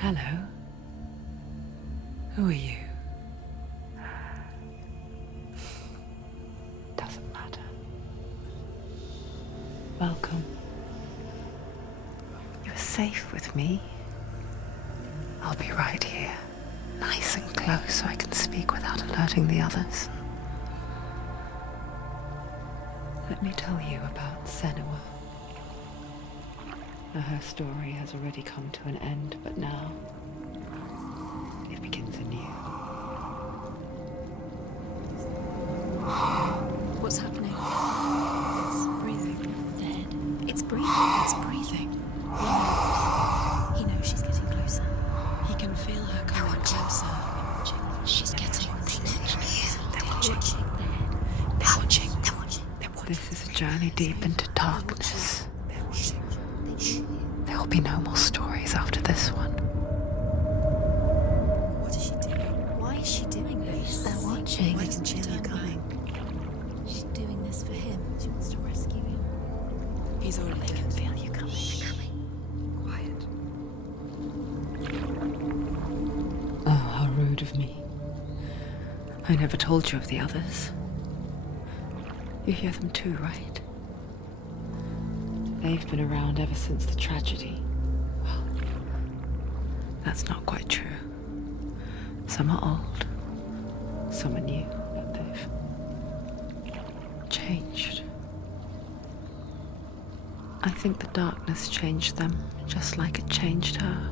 Hello. Who are you? Doesn't matter. Welcome. You're safe with me. I'll be right here, nice and close so I can speak without alerting the others. Let me tell you about Senua. Her story has already come to an end, but now it begins anew. What's happening? It's breathing. Dead. It's breathing. It's breathing. He knows she's getting closer. He can feel her coming closer. She's getting closer. They're watching. They're watching. They're watching. This is a journey deep into darkness. There will be no more stories after this one. What is she doing? Why is she doing this? They're watching. Why doesn't she turn coming? She's doing this for him. She wants to rescue him. He's already dead. I can feel you coming. Quiet. Oh, how rude of me. I never told you of the others. You hear them too, right? They've been around ever since the tragedy. Well, that's not quite true. Some are old, some are new, but they've changed. I think the darkness changed them, just like it changed her.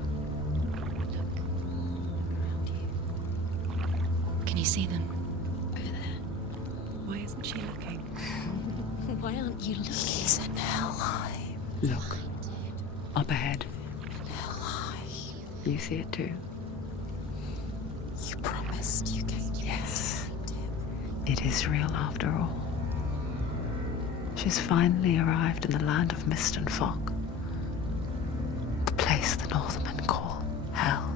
Can you see them? Over there. Why isn't she looking? Why aren't you looking? He's in Hellblade. Look, up ahead. Hellblade. You see it too? You promised you gave me. Yes. It is real after all. She's finally arrived in the land of mist and fog. The place the Northmen call Hell.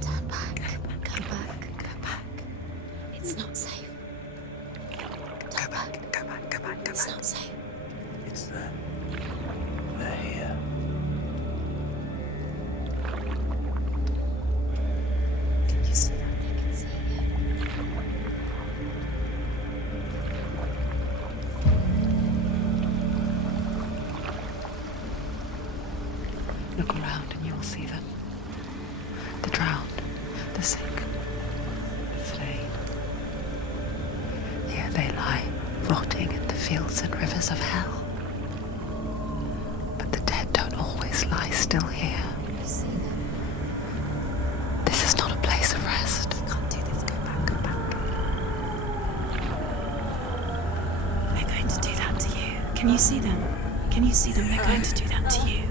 Turn back. Go back. Go back. It's not safe. Go back. It's not safe. It's them. They're here. Can you see them? I can see it. Look around and you will see them. The drowned, the sick, the slain. Here they lie, rotting in the fields and rivers of hell. But the dead don't always lie still here. You see them? This is not a place of rest. You can't do this. Go back. Go back. They're going to do that to you. Can you see them? Can you see them? They're going to do that to you.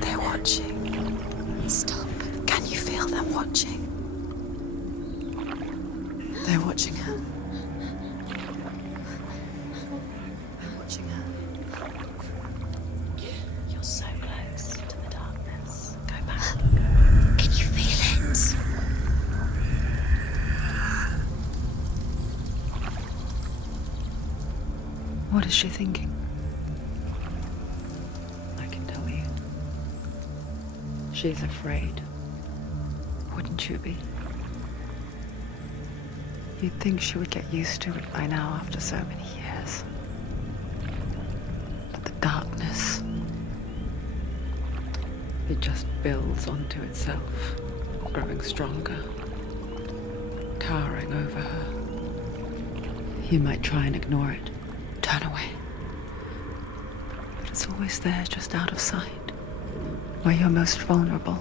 They're watching. Stop. Can you feel them watching? They're watching her. They're watching her. You're so close to the darkness. Go back. Can you feel it? What is she thinking? I can tell you. She's afraid. Wouldn't you be? You'd think she would get used to it by now after so many years. But the darkness, it just builds onto itself, growing stronger, towering over her. You might try and ignore it, turn away. But it's always there, just out of sight, where you're most vulnerable.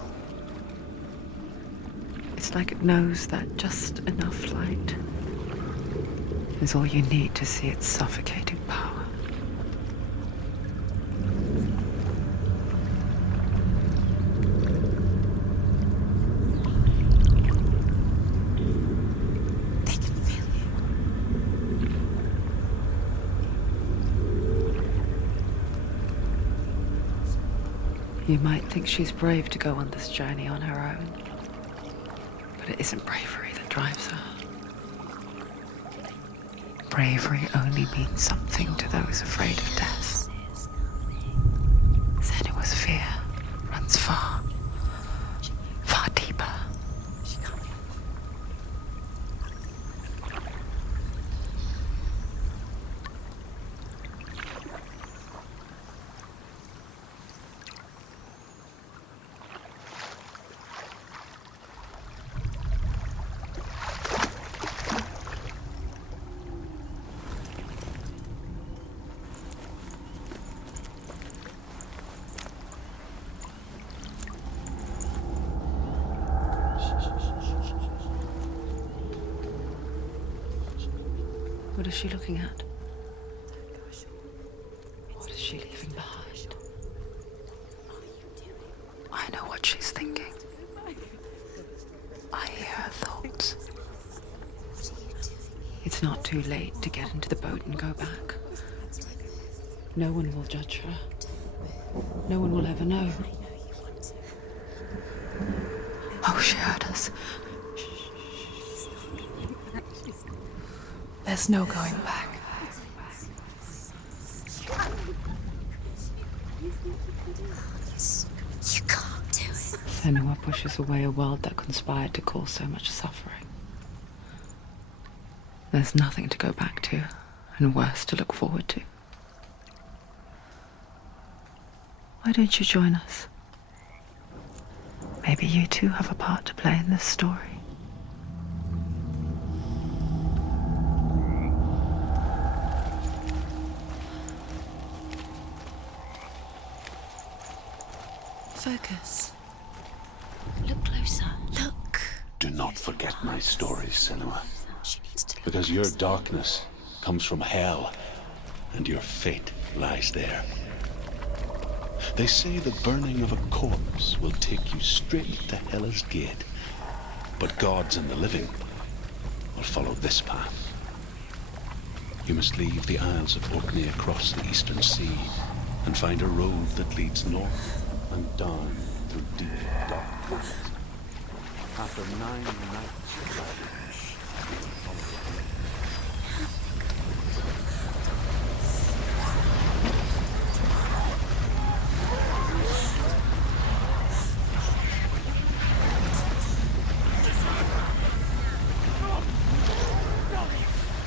It's like it knows that just enough light is all you need to see its suffocating power. They can feel you. You might think she's brave to go on this journey on her own, but it isn't bravery that drives her. bravery only means something to those afraid of death. Senua's fear runs far, far deeper. What is she looking at? What is she leaving behind? I know what she's thinking. I hear her thoughts. It's not too late to get into the boat and go back. No one will judge her. No one will ever know. Oh, she heard us. There's no going back. You can't do it. Senua pushes away a world that conspired to cause so much suffering. There's nothing to go back to, and worse to look forward to. Why don't you join us? Maybe you too have a part to play in this story. Focus. Look closer. Look. Do not forget my stories, Senua. She needs to look Because your closer. darkness comes from hell, and your fate lies there. They say the burning of a corpse will take you straight to Hela's gate, but gods and the living will follow this path. You must leave the Isles of Orkney across the eastern sea and find a road that leads north and down through deep, dark woods. After 9 nights of madness,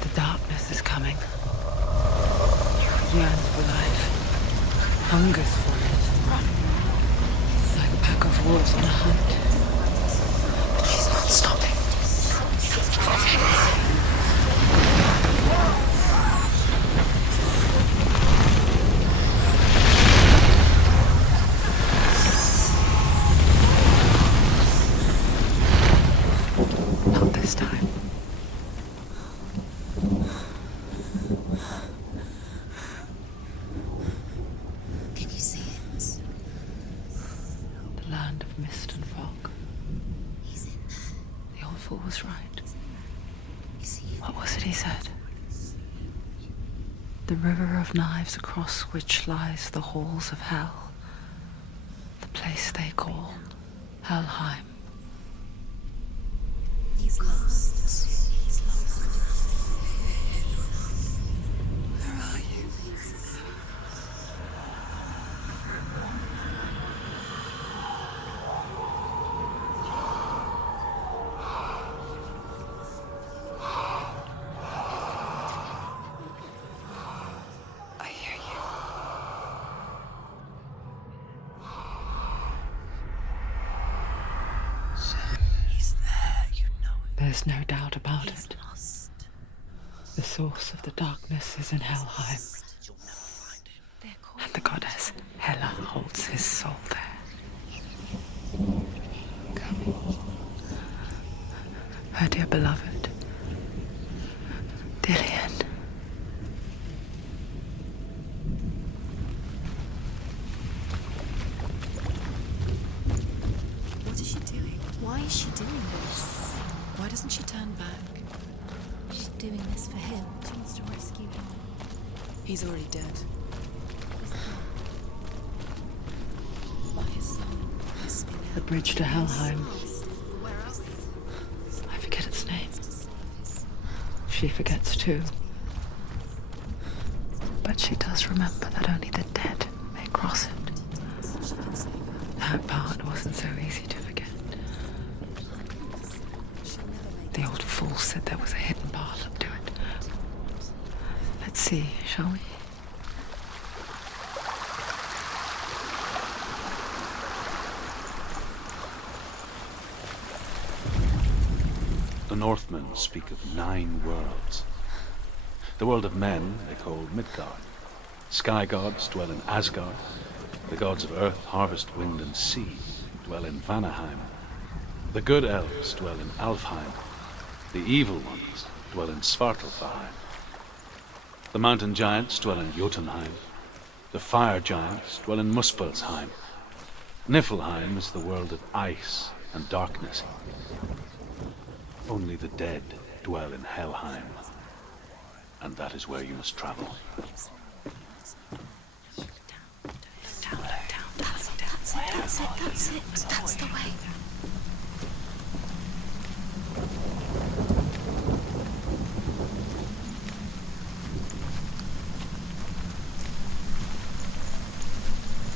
The darkness is coming. Yearns for life. Hungers for it. Like a pack of wolves on a hunt. But she's not stopping. Not this time. Can you see it? The land of mist and fog. He's in there. The old fool was right. Is he? What was it he said? The river of knives across which lies the halls of hell. The place they call Helheim. He's lost. He's lost. Where are you? I hear you. He's there, you know it. There's no doubt about He's it. lost. The source of the darkness is in Helheim, You'll never find him. They're called and the goddess Hela holds his soul there. Come. Her dear beloved, Dillian. What is she doing? Why is she doing this? Why doesn't she turn back? She's doing this for him. She wants to rescue him. He's already dead. His soul has been The bridge to Helheim. Where else? I forget its name. She forgets too. But she does remember that only the dead may cross it. That part wasn't so easy to forget. The old fool said there was a hidden path up to it. Let's see, shall we? The Northmen speak of 9 worlds. The world of men they call Midgard. Sky gods dwell in Asgard. The gods of earth, harvest, wind, and sea dwell in Vanaheim. The good elves dwell in Alfheim. The evil ones dwell in Svartalfheim. The mountain giants dwell in Jotunheim. The fire giants dwell in Muspelheim. Niflheim is the world of ice and darkness. Only the dead dwell in Helheim, and that is where you must travel. That's it. That's the way.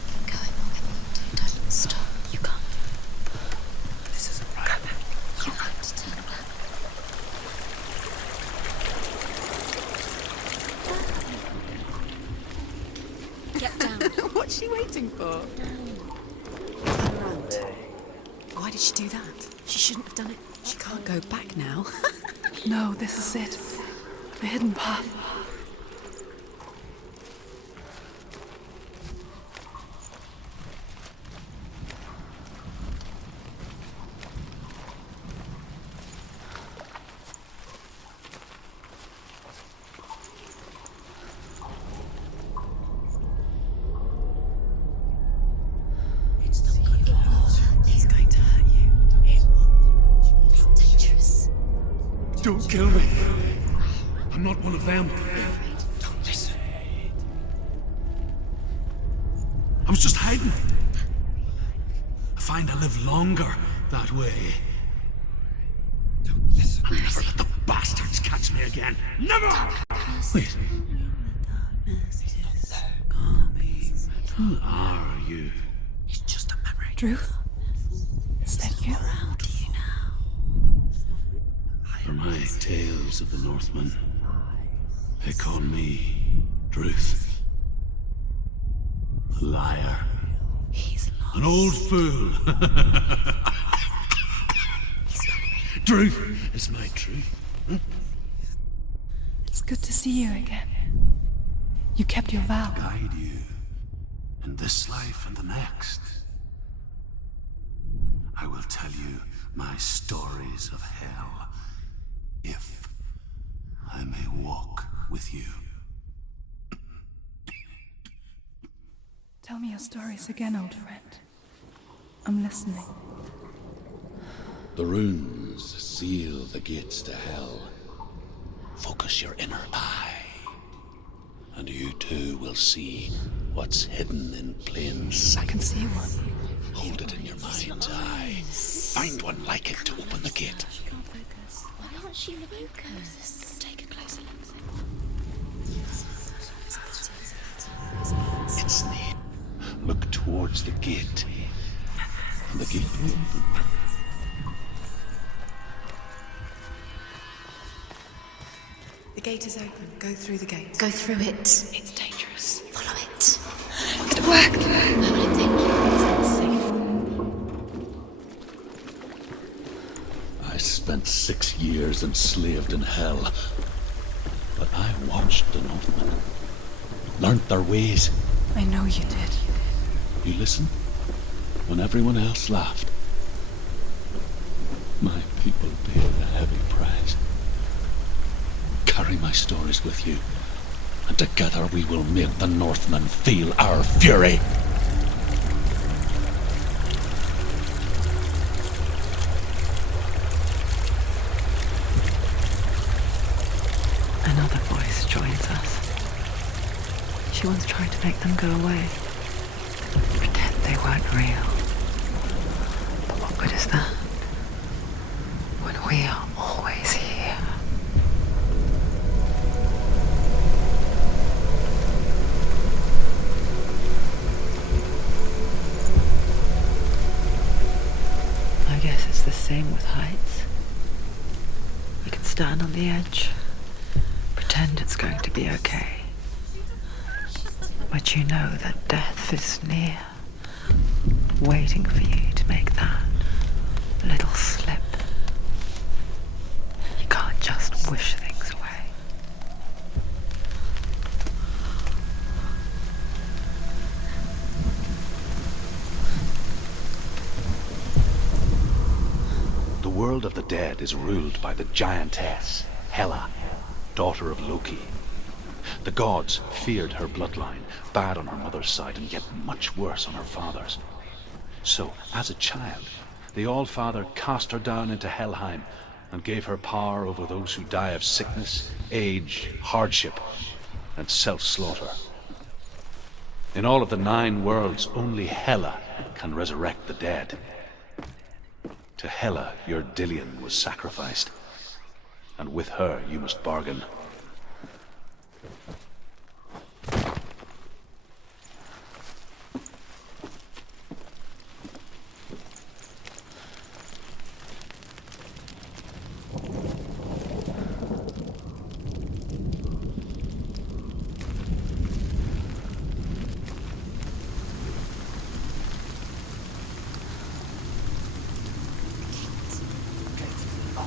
Keep going, whatever you do, don't stop. You can't. This isn't right. You have to turn back. Get down. What's she waiting for? Why did she do that? She shouldn't have done it. She can't go back now. No, this is it. The hidden path. It's going to hurt you. It's dangerous. Don't kill me. I'm not one of them. Don't listen. I was just hiding. I find I live longer that way. Don't listen. Never let the bastards catch me again. Never! Wait. Who are you? It's just a memory. Drew? Is that you? How do you know? For my tales of the Northmen, they call me Druth. A liar. He's lost. An old fool. Truth is my truth. It's good to see you again. You kept your vow. Guide you in this life and the next. I will tell you my stories of hell, if I may walk with you. Tell me your stories again, old friend. I'm listening. The runes seal the gates to hell. Focus your inner eye, and you too will see what's hidden in plain I sight. can see one. Hold it in your mind's eye. Find one like it to open the gate. She can't focus. Why can't she focus? Take a closer look. It's neat. Look towards the gate. And the gate will open. The gate is open. Go through the gate. Go through it. It's dangerous. Follow it. It worked! Where will it take you? It's safe. I spent 6 years enslaved in hell. But I watched the Northmen. Learned their ways. I know you did. You listened when everyone else laughed. My people paid a heavy price. Carry my stories with you, and together we will make the Northmen feel our fury. Another voice joins us. She once tried to make them go away. Pretend they weren't real. But what good is that? When we are always here. stand on the edge, pretend it's going to be okay. But you know that death is near, waiting for you to make that little slip. You can't just wish things away. The world of the dead is ruled by the giantess, Hela, daughter of Loki. The gods feared her bloodline, bad on her mother's side and yet much worse on her father's. So, as a child, the All-Father cast her down into Helheim and gave her power over those who die of sickness, age, hardship, and self-slaughter. In all of the 9 worlds, only Hela can resurrect the dead. To Hela, your Dillion was sacrificed, and with her you must bargain.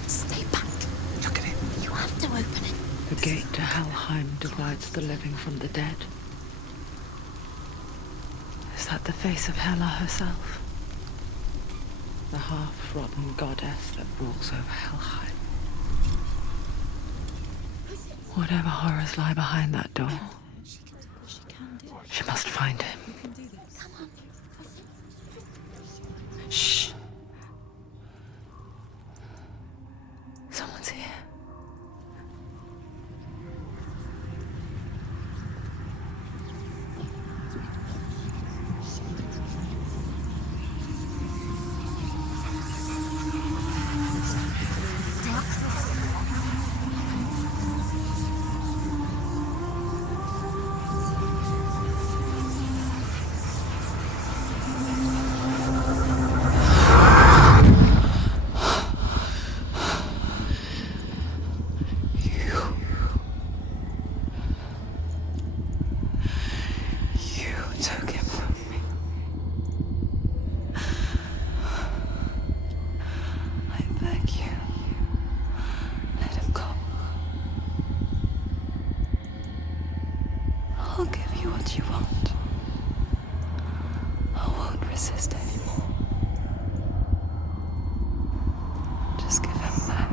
Stay back. Look at it. You have to open it. The gate to Helheim divides the living from the dead. Is that the face of Hela herself? The half-rotten goddess that rules over Helheim. Whatever horrors lie behind that door, she must find him. Shh. Someone's here. Took him from me. I beg you, let him go. I'll give you what you want. I won't resist anymore. Just give him back.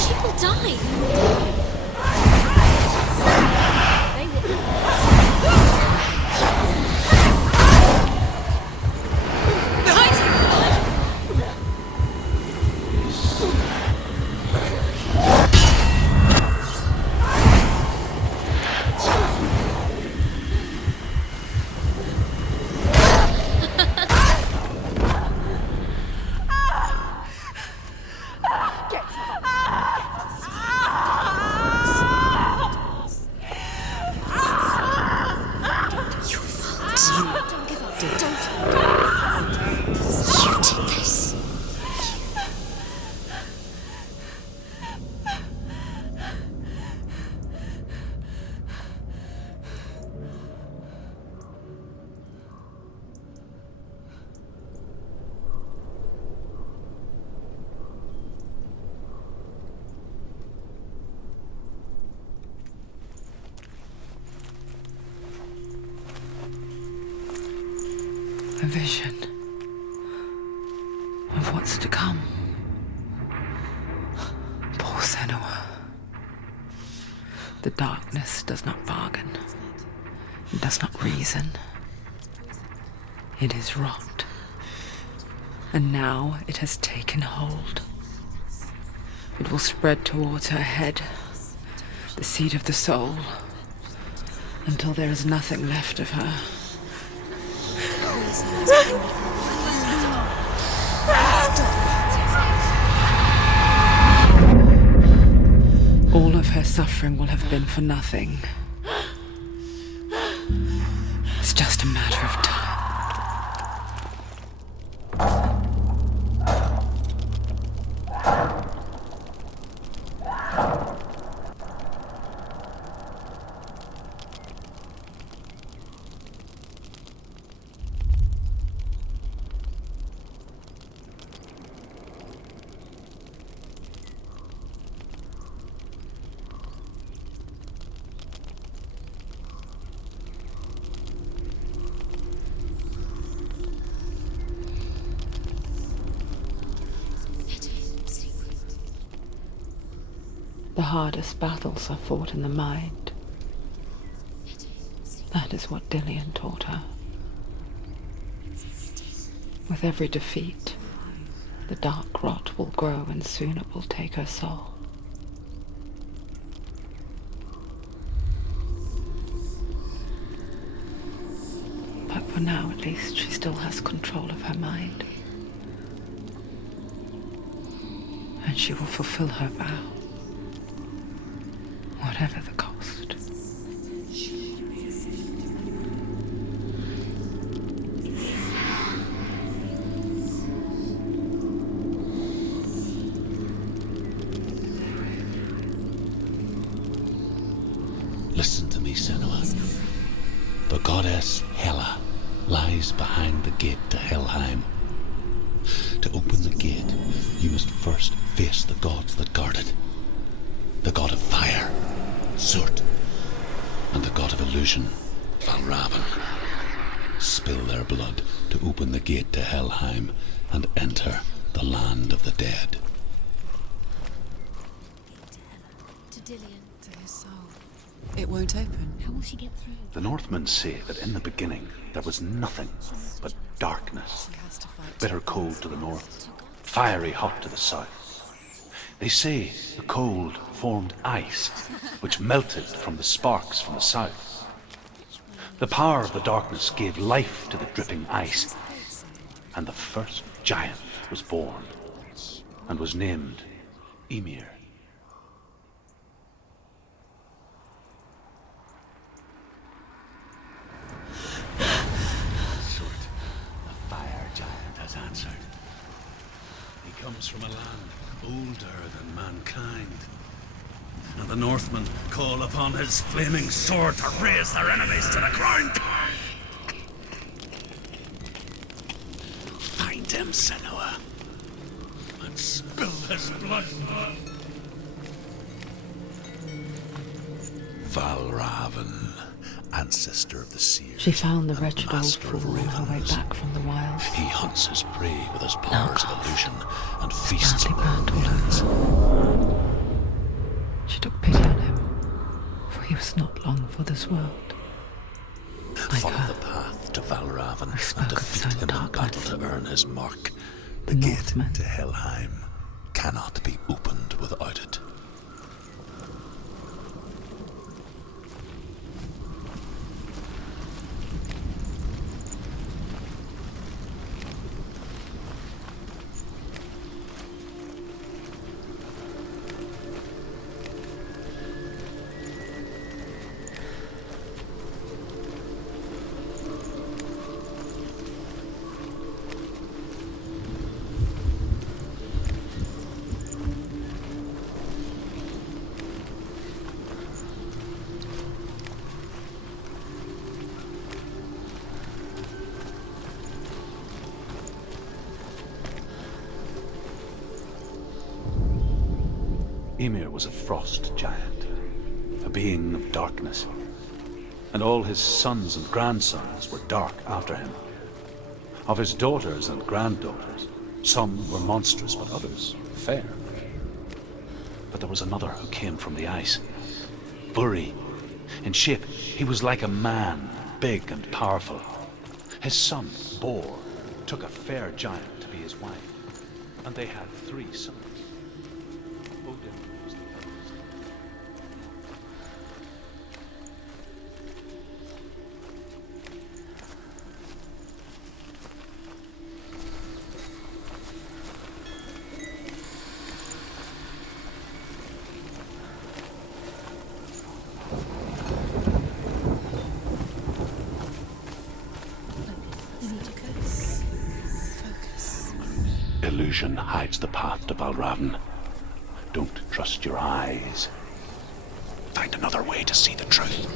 She will die. vision of what's to come. Poor Senua. The darkness does not bargain. It does not reason. It is wrought. And now it has taken hold. It will spread towards her head, the seat of the soul, until there is nothing left of her. All of her suffering will have been for nothing. It's just a matter of time. The hardest battles are fought in the mind. That is what Dillian taught her. With every defeat, the dark rot will grow and soon it will take her soul. But for now, at least, she still has control of her mind. And she will fulfill her vow. Whatever the cost. Listen to me, Senua. The goddess Hela lies behind the gate to Helheim. To open the gate, you must first face the gods that guard it. The god of fire, Surt, and the god of illusion, Valravan. Spill their blood to open the gate to Helheim and enter the land of the dead. To Dillian. To his soul. It won't open. How will she get through? The Northmen say that in the beginning there was nothing but darkness. She has to fight. Bitter cold to the north, fiery hot to the south. They say the cold formed ice, which melted from the sparks from the south. The power of the darkness gave life to the dripping ice, and the first giant was born, and was named Ymir. Surt, the fire giant, has answered. He comes from a land older than mankind. And the Northmen call upon his flaming sword to raze their enemies to the ground. Find him, Senua, and spill his blood. Valravan, ancestor of the seers. She found the and wretched old master of fool on her way ravens. back from the wild. He hunts his prey with his powers of illusion and feasts Badly on burned their all remains. over. She took pity on him, for he was not long for this world. Like Follow her, the path to Valravan spoke and of defeat some him in darkness. battle to earn his mark. The The gate Northmen. to Helheim cannot be opened without it. Ymir was a frost giant, a being of darkness, and all his sons and grandsons were dark after him. of his daughters and granddaughters. Some were monstrous, but others fair. But there was another who came from the ice. Buri. In shape, he was like a man, big and powerful. His son, Bor, took a fair giant to be his wife, and they had 3 sons. Odin was the eldest. Illusion hides the path to Valravn. Don't trust your eyes. Find another way to see the truth.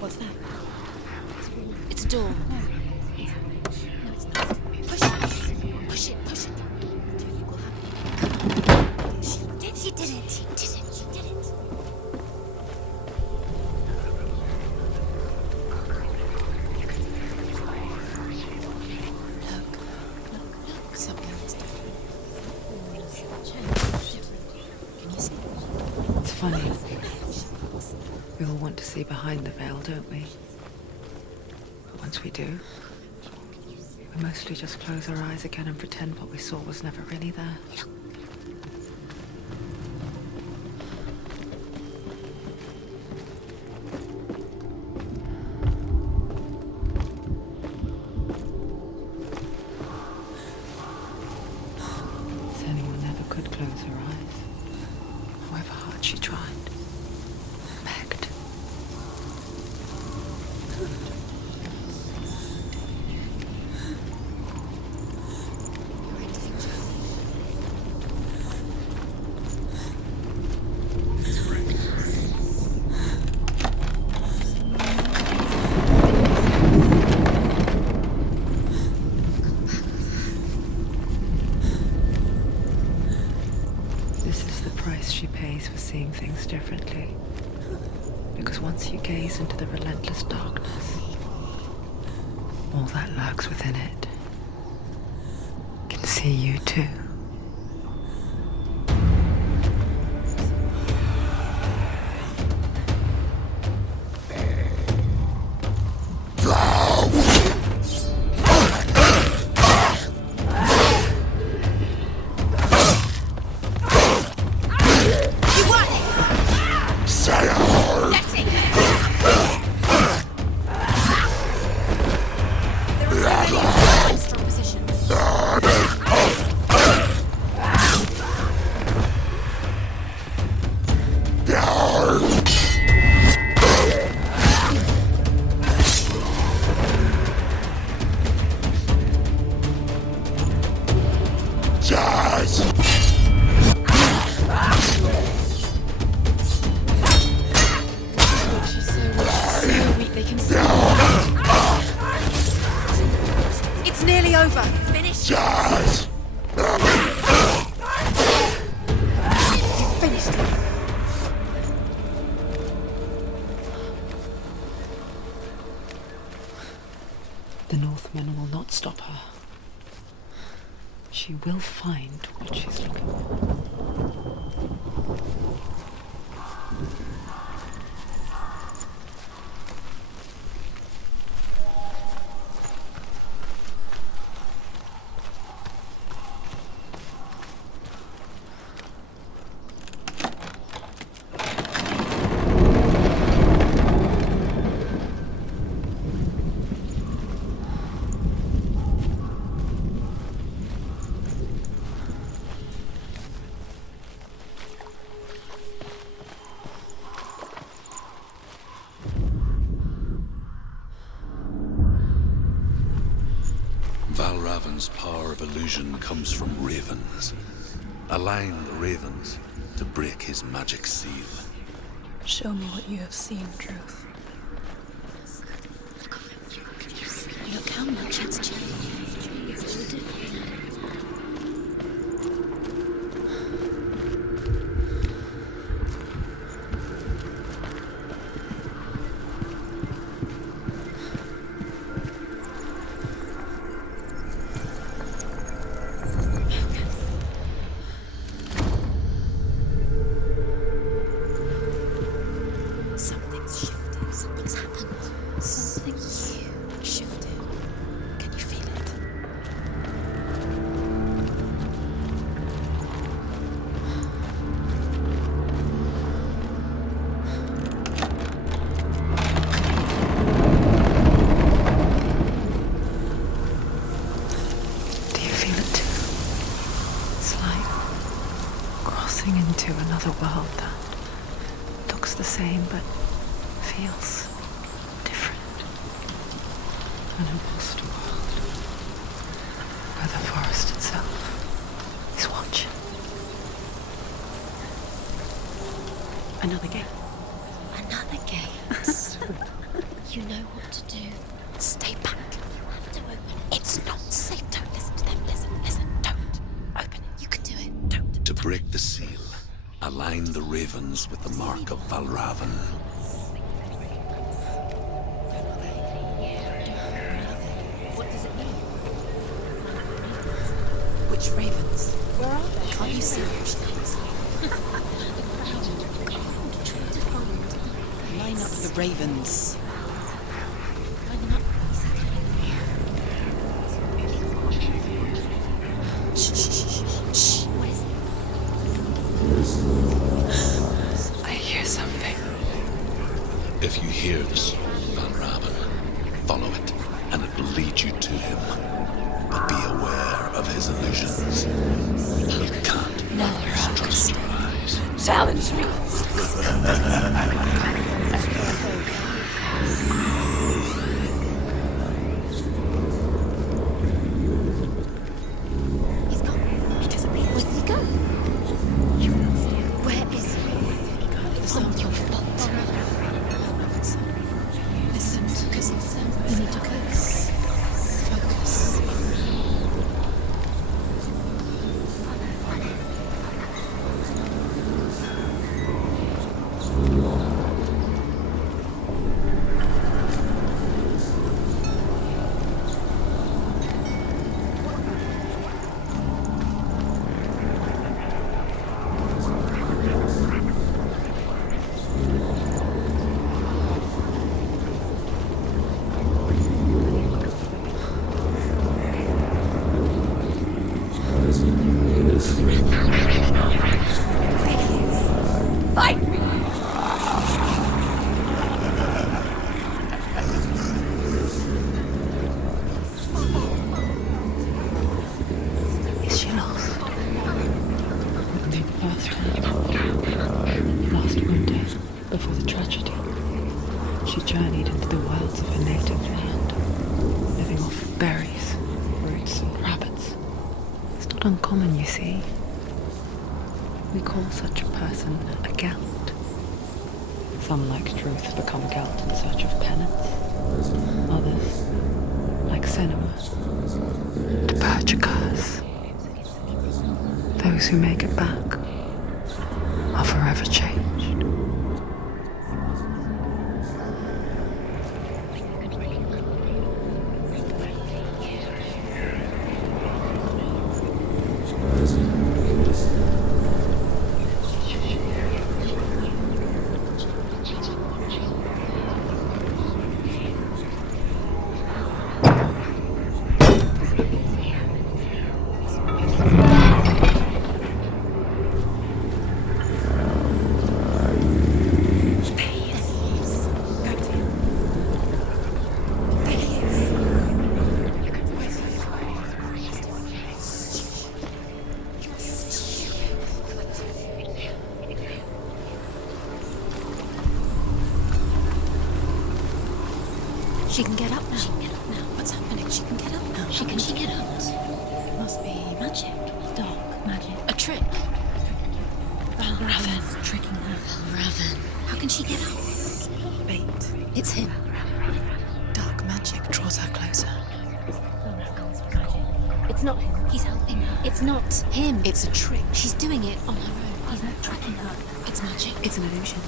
What's that? It's a door. No, it's not. Push it. Push it. Push it. Do you think we'll have it? She did it. She did it. She did it. Look. Something's different. Can you see? It's funny. We all want to see behind the veil, don't we? But once we do, we mostly just close our eyes again and pretend what we saw was never really there. Senua never could close her eyes, however hard she tried. Begged. This is the price she pays for seeing things differently. Because once you gaze into the relentless darkness, all that lurks within it can see you too. Strong position. She's so weak they can see. It's nearly over. Finish. You finished it. The Northmen will not stop her. She will find what she's looking for. Valravn's power of illusion comes from ravens. Aligned ravens to break his magic seal. Show me what you have seen, Truth. Look how much it's changed. behold that. Looks the same, but feels different. An imposter world, where the forest itself is watching. Another gate. Another gate. You know what to do. Stay back. You have to open it. It's not safe. Don't listen to them. Listen. Don't. Open it. You can do it. Don't. To break the seal, align the ravens with the mark of Valravan. What does it mean? Which ravens? Where are they? Are you serious? Line up the ravens. Shh. What is it? I hear something. If you hear the soul of Valravan, follow it, and it will lead you to him. But be aware of his illusions. You can't trust your eyes. Challenge me. He's gone. He disappeared. Where did he go? Where is he? It's not your fault. Listen, focus. You need to focus. Fight me. Is she lost? They passed her. Last winter, before the tragedy, she journeyed into the wilds of her native land, living off berries, roots, and rabbits. It's not uncommon, you see. We call such a person a Gelt. Some, like Truth, become Gelt in search of penance. Others, like Senua, to purge a curse. Those who make it back are forever changed. She can get up now. What's happening? She can get up now. She can get up. It must be magic. Dark magic. A trick. Raven tricking her. Raven. How can she get up? Bait. It's him. Dark magic draws her closer. It's not him. He's helping her. It's not him. It's a trick. She's doing it on her own. He's not tricking her. It's magic. It's an illusion.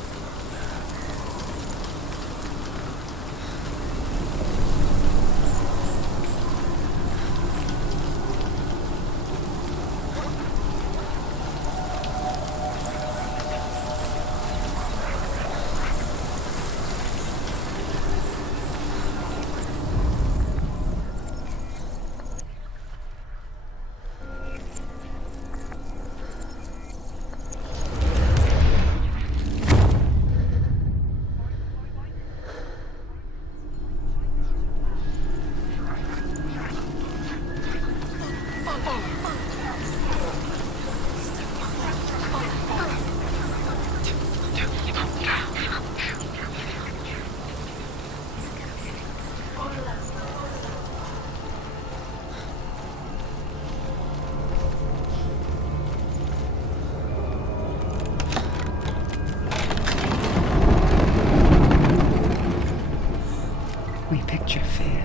picture fear,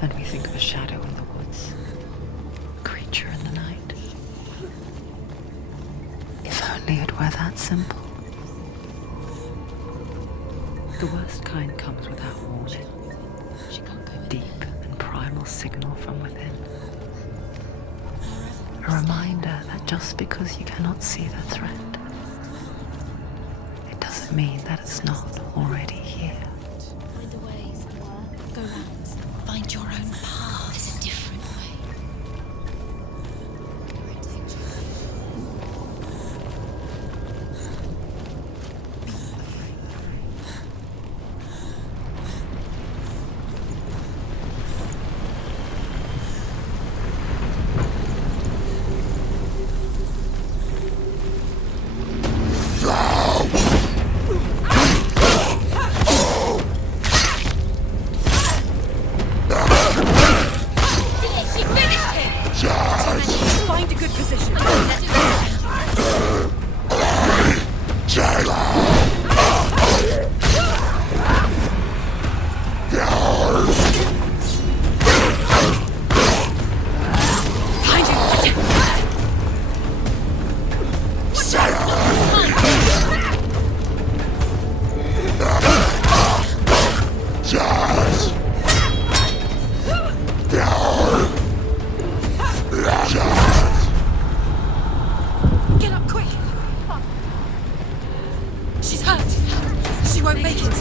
and we think of a shadow in the woods, a creature in the night. If only it were that simple. The worst kind comes without warning. She can't go in Deep and primal signal from within. A reminder that just because you cannot see the threat, it doesn't mean that it's not already here. Find a way, Senua. Go round. Find your own path. There's a different way. You're in danger. Be afraid. Find a good position. Get up quick! She's hurt. She won't make it.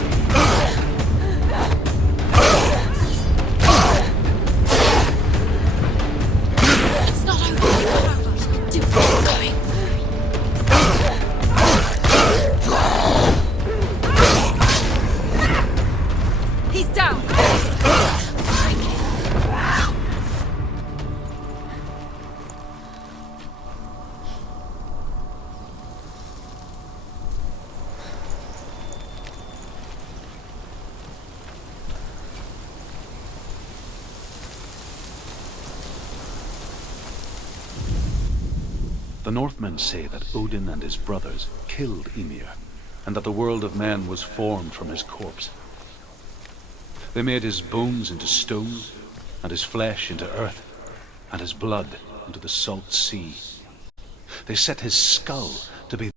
It's not over. It's not over. Do keep going. He's down. The Northmen say that Odin and his brothers killed Ymir, and that the world of men was formed from his corpse. They made his bones into stone, and his flesh into earth, and his blood into the salt sea. They set his skull to be